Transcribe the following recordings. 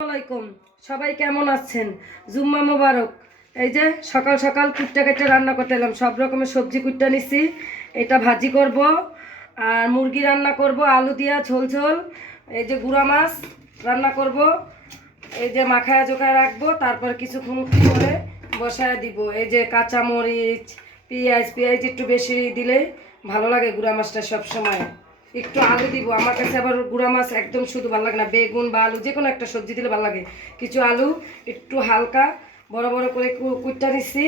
আসসালামাইকুম, সবাই কেমন আছেন? জুম্মা মোবারক। এই যে সকাল সকাল কুট্টা কেটে রান্না করতে এলাম। সব রকমের সবজি কুট্টা নিছি। এটা ভাজি করব আর মুরগি রান্না করব আলু দিয়া ঝোল ঝোল। এই যে গুঁড়া মাছ রান্না করব। এই যে মাখায়া জোখায় রাখবো, তারপর কিছুক্ষণ করে বসায় দিব। এই যে কাঁচা মরিচ, পেঁয়াজ একটু বেশি দিলে ভালো লাগে গুঁড়া মাছটা সব সময়। একটু আলু দিব, আমার কাছে আবার গুঁড়া মাছ একদম শুধু ভালো লাগে না, বেগুন বা আলু যে কোনো একটা সবজি দিলে ভালো লাগে। কিছু আলু একটু হালকা বড় বড় করে কুটটা নিচ্ছি,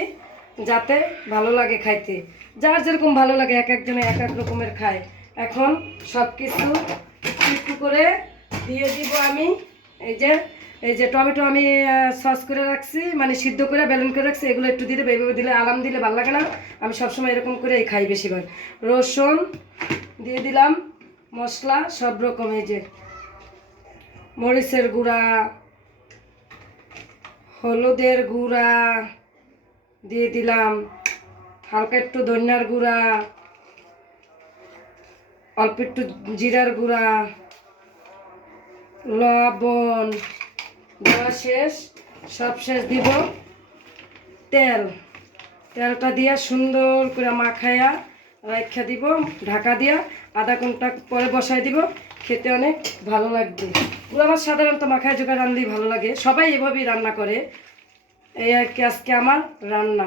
যাতে ভালো লাগে খাইতে। যার যেরকম ভালো লাগে, এক একজনে এক এক রকমের খায়। এখন সব কিছু একটু একটু করে দিয়ে দিব আমি। এই যে টমেটো আমি সস করে রাখছি, মানে সিদ্ধ করে ব্যালেন্স করে রাখছি, এগুলো একটু দিলে এইভাবে দিলে আলাম দিলে ভালো লাগে না। আমি সবসময় এরকম করে খাই বেশিরভাগ। রসুন দিয়ে দিলাম, মশলা সব রকম। এই যে মরিচের গুঁড়া, হলুদের গুঁড়া দিয়ে দিলাম, হালকা একটু ধনিয়ার গুঁড়া, অল্প একটু জিরার গুঁড়া, লবণ দেওয়া শেষ। সব শেষ দিব তেলটা দিয়া সুন্দর করে মাখায়া রাখা দিব, ঢাকা দিয়া আধা ঘন্টা পরে বসাই দিব। খেতে অনেক ভালো লাগবে। পুরো আমার সাধারণত মাখায় জোগাড় রান্নাই ভালো লাগে, সবাই এভাবেই রান্না করে। এই আর কি আজকে আমার রান্না।